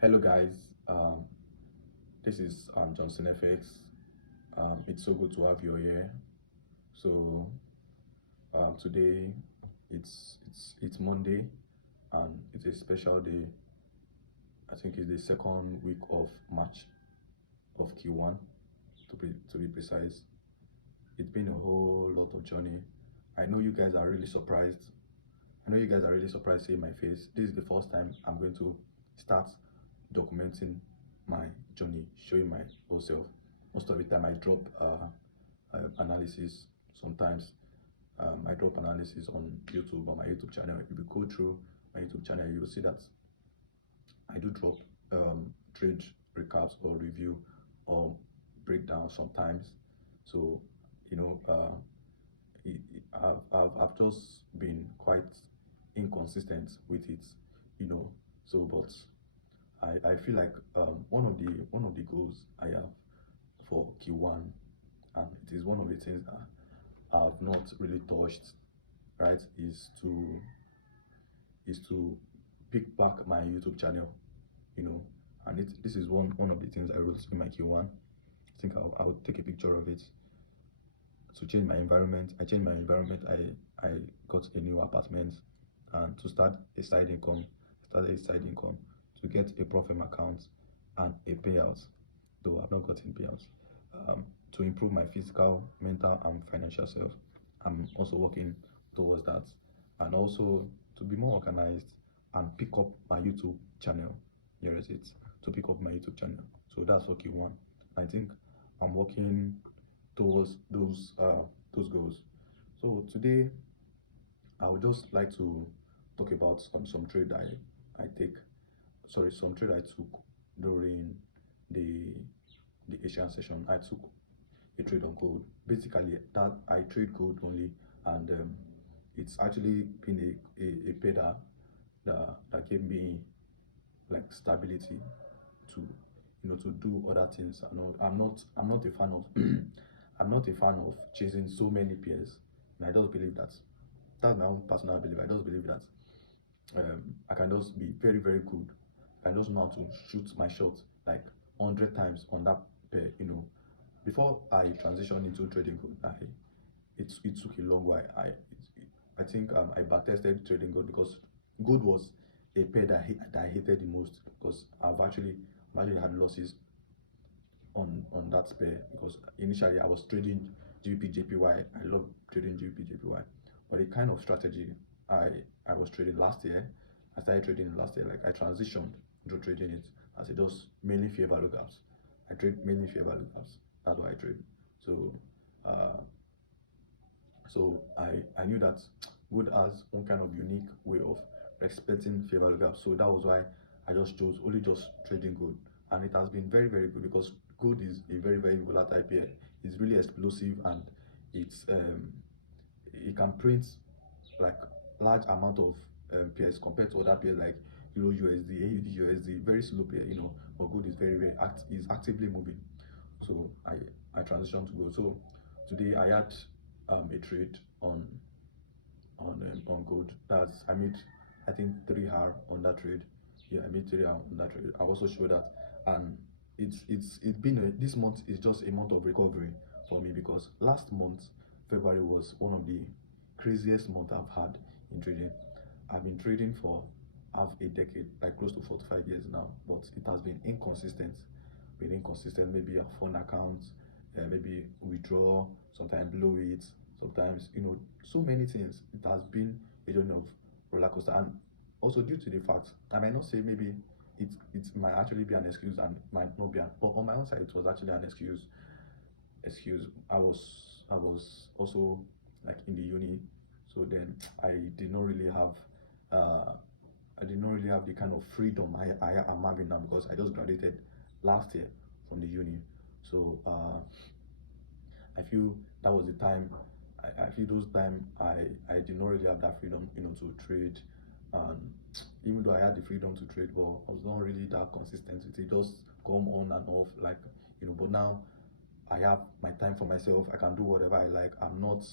Hello guys, this is Johnsonfx. It's so good to have you here. So today it's Monday and it's a special day. I think it's the second week of March of Q1 to be precise. It's been a whole lot of journey. I know you guys are really surprised. I know you guys are really surprised seeing my face. This is the first time I'm going to start documenting my journey, showing my whole self. Most of the time I drop analysis. Sometimes I drop analysis on YouTube, on my YouTube channel. If you go through my YouTube channel, you will see that I do drop trade recaps or review or breakdown sometimes. So you know, I've just been quite inconsistent with it, you know. So, but I feel like one of the goals I have for Q1, and it is one of the things that I've not really touched, right, is to pick back my YouTube channel, you know, and this is one of the things I wrote in my Q1. I think I'll take a picture of it to change my environment. I changed my environment. I got a new apartment, and to start a side income, to get a profit account and a payout, though I've not gotten payouts. To improve my physical, mental, and financial self. I'm also working towards that, and also to be more organized and pick up my YouTube channel. Here is it, to pick up my YouTube channel. So that's what Q1. I think I'm working towards those goals. So today I would just like to talk about some trade some trade I took during the Asian session. I took a trade on gold. Basically, that I trade gold only, and it's actually been a pay that gave me like stability to to do other things. I'm not a fan of I'm not a fan of chasing so many pairs, and I just believe that's my own personal belief. I just believe that I can just be very very good. I just know how to shoot my shot like 100 times on that pair. Before I transitioned into trading gold, it took a long while. I think I backtested trading gold because gold was a pair that I hated the most, because I've actually had losses on that pair, because initially I was trading GBP I love trading GBP, but the kind of strategy I I was trading last year, I started trading last year. Like I transitioned into trading it as it does mainly fair value gaps. I trade mainly fair value gaps. That's what I trade. So uh, so I knew that good has one kind of unique way of respecting fair value gaps. So that was why I just chose only just trading gold, and it has been very very good because gold is a very very volatile pair. It's really explosive, and it can print like large amount of pairs compared to other pairs like Euro USD, AUD USD, very slow pair, but gold is very very is actively moving. So I transitioned to gold. So today I had a trade on gold. That's I made, I think, 3R on that trade. Yeah, I made 3R on that trade. I also showed that, and it's been this month is just a month of recovery for me, because last month February was one of the craziest month I've had in trading. I've been trading for half a decade, like close to 45 years now, but it has been inconsistent. Maybe a phone account, maybe withdraw, sometimes blow it, sometimes, so many things. It has been a journey of roller coaster, and also due to the fact I might not say, maybe it might actually be an excuse and might not be but on my own side it was actually an excuse. I was also like in the uni, so then uh I did not really have the kind of freedom I am having now, because I just graduated last year from the uni. So I feel that was the time. I feel those time I did not really have that freedom, to trade. And even though I had the freedom to trade, but I was not really that consistent with it. Just come on and off, like, But now I have my time for myself. I can do whatever I like. I'm not,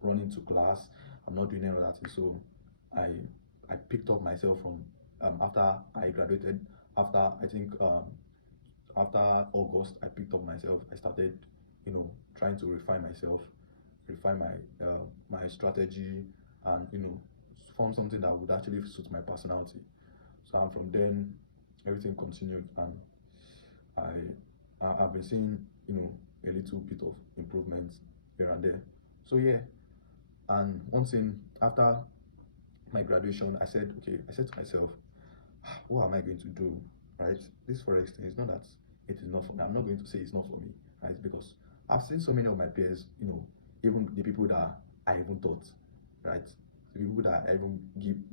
running to class. I'm not doing any of that. So I I picked up myself from after I graduated after I think after August, I picked up myself. I started, trying to refine myself, refine my strategy, and form something that would actually suit my personality. So and from then, everything continued, and I've been seeing a little bit of improvements here and there. So yeah, and one thing after my graduation, I said to myself, what am I going to do? Right? This forex thing is not that it is not for me. I'm not going to say it's not for me, right? Because I've seen so many of my peers, even the people that I even taught, right? The people that I even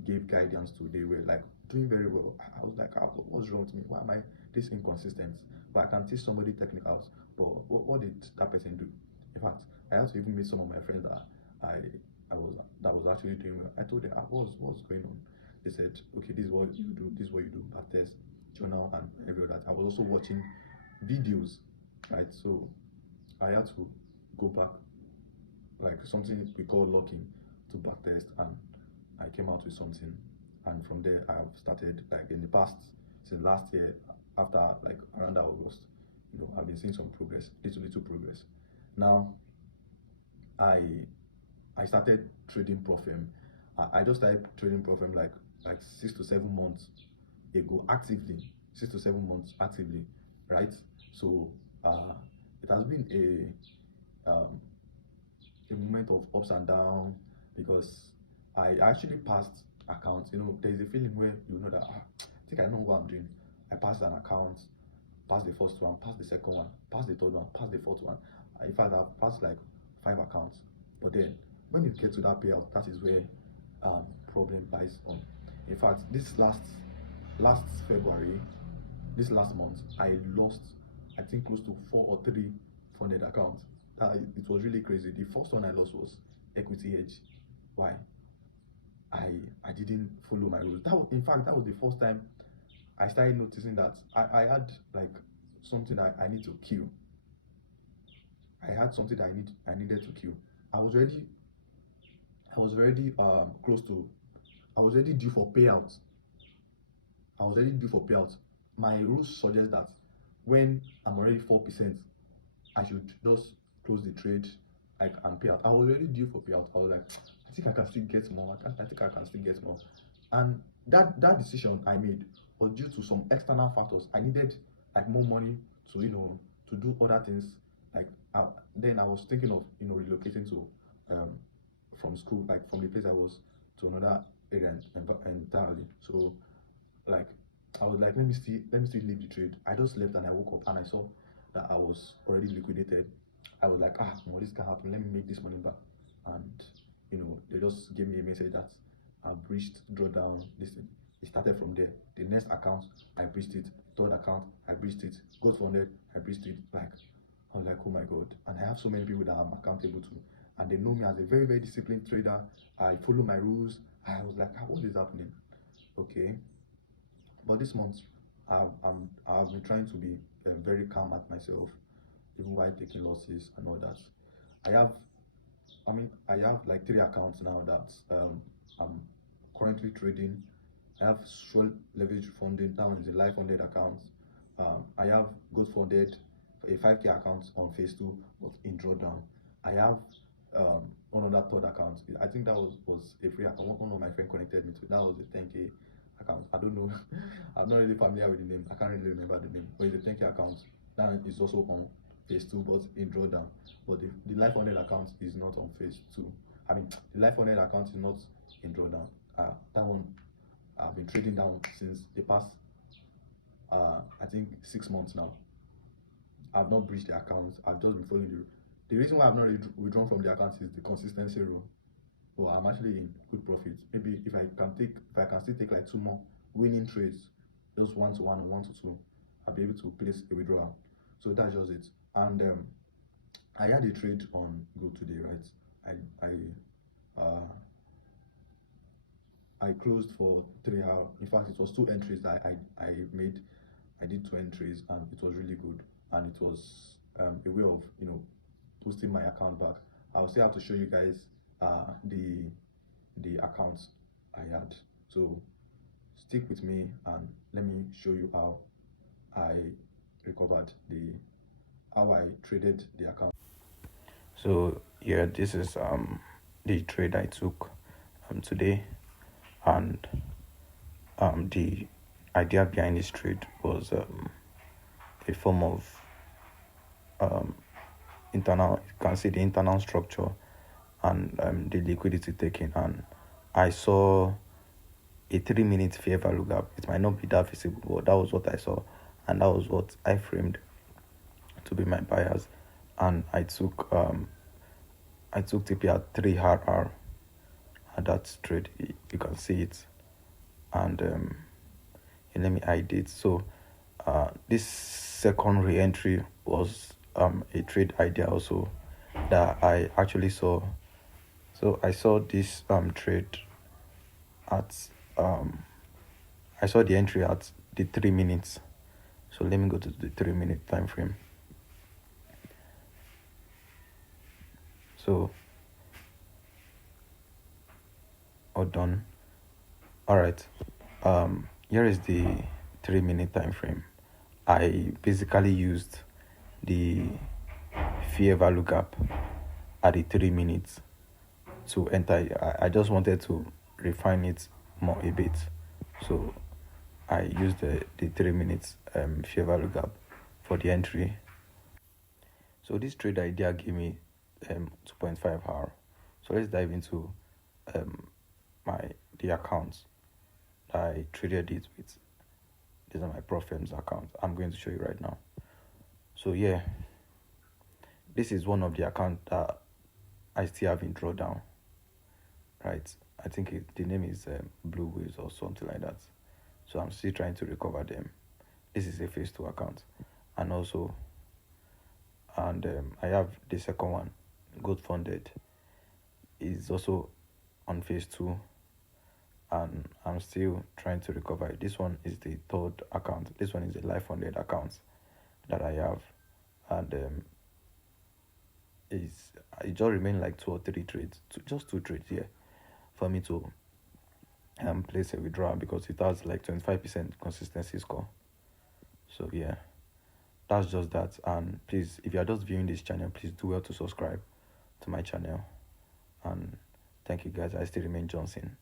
gave guidance to, they were like doing very well. I was like, what's wrong with me? Why am I this inconsistent? But I can teach somebody technicals, but what did that person do? In fact, I had to even meet some of my friends that I that was actually doing well. I told them, what's going on? They said, okay, this is what you do, this is what you do, back test, journal, and every other. I was also watching videos, right? So I had to go back, like something we call locking, to back test, and I came out with something. And from there, I've started, like in the past, since last year, after like around August, I've been seeing some progress, little progress. Now, I I started trading Profem. I just started trading Profem like 6 to 7 months ago, actively. 6 to 7 months actively, right? So it has been a moment of ups and downs, because I actually passed accounts. There's a feeling where you know that I think I know what I'm doing. I passed an account, passed the first one, passed the second one, passed the third one, passed the fourth one. In fact, I've passed like 5 accounts. But then when you get to that payout, that is where problem lies on. In fact, this last February, this last month, I lost, I think, close to 4 or 3 funded accounts. It was really crazy. The first one I lost was equity hedge. Why? I didn't follow my rules. In fact, that was the first time I started noticing that I had like something I need to kill. I had something that I needed to kill. I was already close to, I was already due for payout. My rules suggest that when I'm already 4%, I should just close the trade, like, and pay out. I was already due for payout. I was like, I think I can still get more. I think I can still get more. And that decision I made was due to some external factors. I needed like more money to to do other things. Like then I was thinking of relocating to from school, like from the place I was, to another area entirely. So like I was like, let me still leave the trade. I just left and I woke up and I saw that I was already liquidated. I was like, no, this can happen. Let me make this money back. And they just gave me a message that I breached drawdown. Listen, it started from there. The next account, I breached it. Third account, I breached it. Got funded, I breached it. Like, I was like, oh my god. And I have so many people that I'm accountable to, and they know me as a very, very disciplined trader. I follow my rules. I was like, what is happening? Okay. But this month, I've been trying to be very calm at myself, even while taking losses and all that. I have like 3 accounts now that I'm currently trading. I have short leverage funding. That one is a live funded account. I have good funded, a 5K account on phase 2, but in drawdown. I have another third account. I think that was a free account. One of my friends connected me to. That was a 10K account. I don't know. I'm not really familiar with the name. I can't really remember the name. But it's a 10K account. That is also on phase 2, but in drawdown. But the live funded account is not on phase 2. I mean, the live funded account is not in drawdown. That one I've been trading down since the past I think 6 months now. I've not breached the account. I've just been following the reason why I've not withdrawn from the account is the consistency rule. Well, I'm actually in good profit. Maybe if I can still take like 2 more winning trades, just 1 to 1 or 1 to 2, I'll be able to place a withdrawal. So that's just it. And I had a trade on Go today, right? I closed for 3 hours. In fact, it was 2 entries that I made. I did 2 entries and it was really good. And it was a way of boosting my account back. I'll still have to show you guys the accounts I had. So stick with me and let me show you how I recovered how I traded the account. So yeah, this is the trade I took today, and the idea behind this trade was a form of internal, you can see the internal structure and the liquidity taken, and I saw a 3-minute fair value gap. It might not be that visible, but that was what I saw, and that was what I framed to be my buyers. And I took TP at 3RR at that trade. You can see it, and let me hide it. So this second re-entry was a trade idea also that I actually saw. So I saw this trade at I saw the entry at the 3 minutes. So let me go to the 3-minute time frame. So all done. All right. Here is the 3-minute time frame. I basically used the fair value gap at the 3 minutes to enter. I just wanted to refine it more a bit, so I used the 3 minutes fair value gap for the entry. So this trade idea gave me 2.5 hour. So let's dive into the accounts that I traded it with. These are my Profirms accounts. I'm going to show you right now. So yeah, this is one of the accounts that I still have in drawdown, right? I think the name is Blue Waves or something like that. So I'm still trying to recover them. This is a phase 2 account, and also I have the second one, Good Funded, is also on phase 2, and I'm still trying to recover it. This one is the third account. This one is a life funded account that I have, and it just remain like 2 or 3 trades, just 2 trades here for me to place a withdrawal, because it has like 25% consistency score. So yeah, that's just that. And please, if you are just viewing this channel, please do well to subscribe to my channel, and thank you guys. I still remain Johnson.